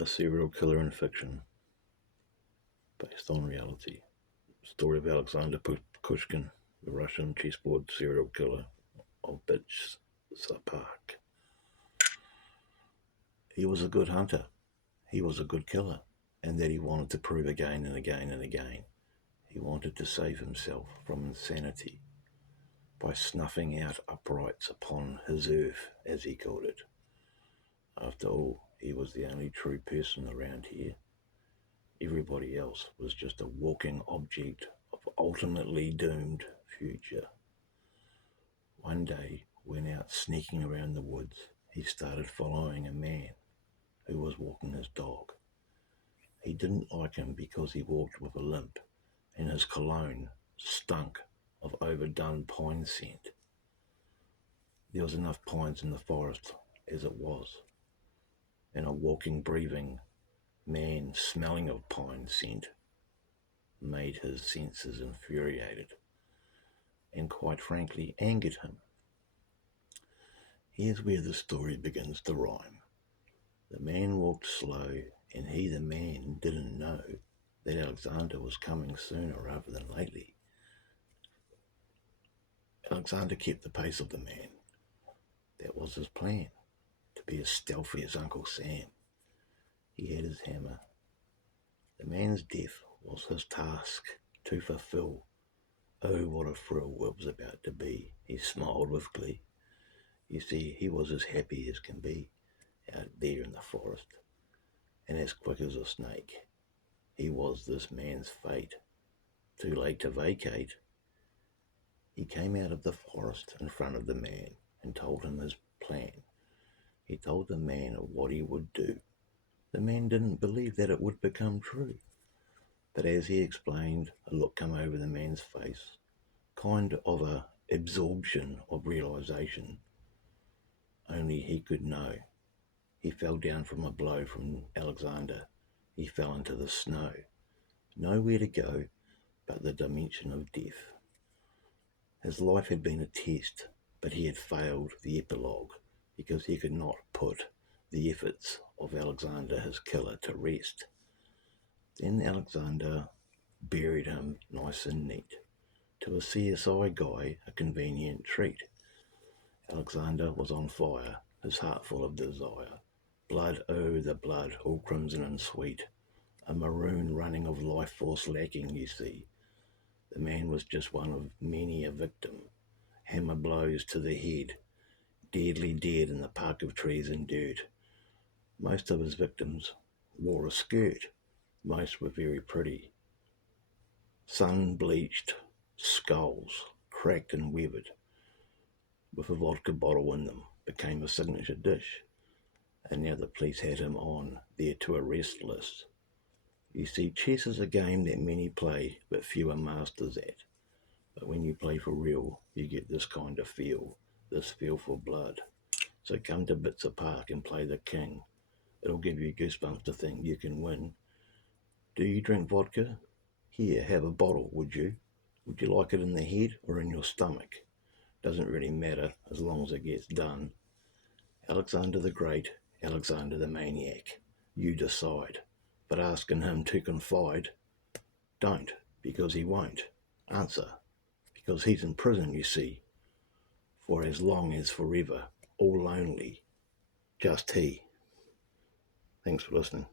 A serial killer in fiction, based on reality. Story of Alexander Pichushkin, the Russian chessboard serial killer of Pichushkin. He was a good hunter. He was a good killer, and that he wanted to prove again and again and again. He wanted to save himself from insanity by snuffing out uprights upon his earth, as he called it. After all, he was the only true person around here. Everybody else was just a walking object of ultimately doomed future. One day, when out sneaking around the woods, he started following a man who was walking his dog. He didn't like him because he walked with a limp, and his cologne stunk of overdone pine scent. There was enough pines in the forest as it was, and a walking, breathing man smelling of pine scent made his senses infuriated and quite frankly angered him. Here's where the story begins to rhyme. The man walked slow, and he, the man, didn't know that Alexander was coming sooner rather than lately. Alexander kept the pace of the man. That was his plan, to be as stealthy as Uncle Sam. He had his hammer. The man's death was his task to fulfill. Oh, what a thrill it was about to be. He smiled with glee. You see, he was as happy as can be out there in the forest, and as quick as a snake. He was this man's fate. Too late to vacate. He came out of the forest in front of the man and told him his plan. He told the man of what he would do. The man didn't believe that it would become true. But as he explained, a look came over the man's face, kind of a absorption of realization. Only he could know. He fell down from a blow from Alexander. He fell into the snow. Nowhere to go but the dimension of death. His life had been a test, but he had failed the epilogue because he could not put the efforts of Alexander, his killer, to rest. Then Alexander buried him nice and neat. To a CSI guy, a convenient treat. Alexander was on fire, his heart full of desire. Blood, oh, the blood, all crimson and sweet. A maroon running of life force lacking, you see. The man was just one of many a victim. Hammer blows to the head. Deadly dead in the park of trees and dirt. Most of his victims wore a skirt. Most were very pretty. Sun-bleached skulls, cracked and weathered, with a vodka bottle in them, became a signature dish. And now the police had him on their to arrest list. You see, chess is a game that many play, but few are masters at. But when you play for real, you get this kind of feel, this feel for blood. So come to Bitzer Park and play the king. It'll give you goosebumps to think you can win. Do you drink vodka? Here, have a bottle, would you? Would you like it in the head or in your stomach? Doesn't really matter as long as it gets done. Alexander the Great, Alexander the Maniac. You decide. But asking him to confide, don't, because he won't. Answer, because he's in prison, you see, for as long as forever, all lonely, just he. Thanks for listening.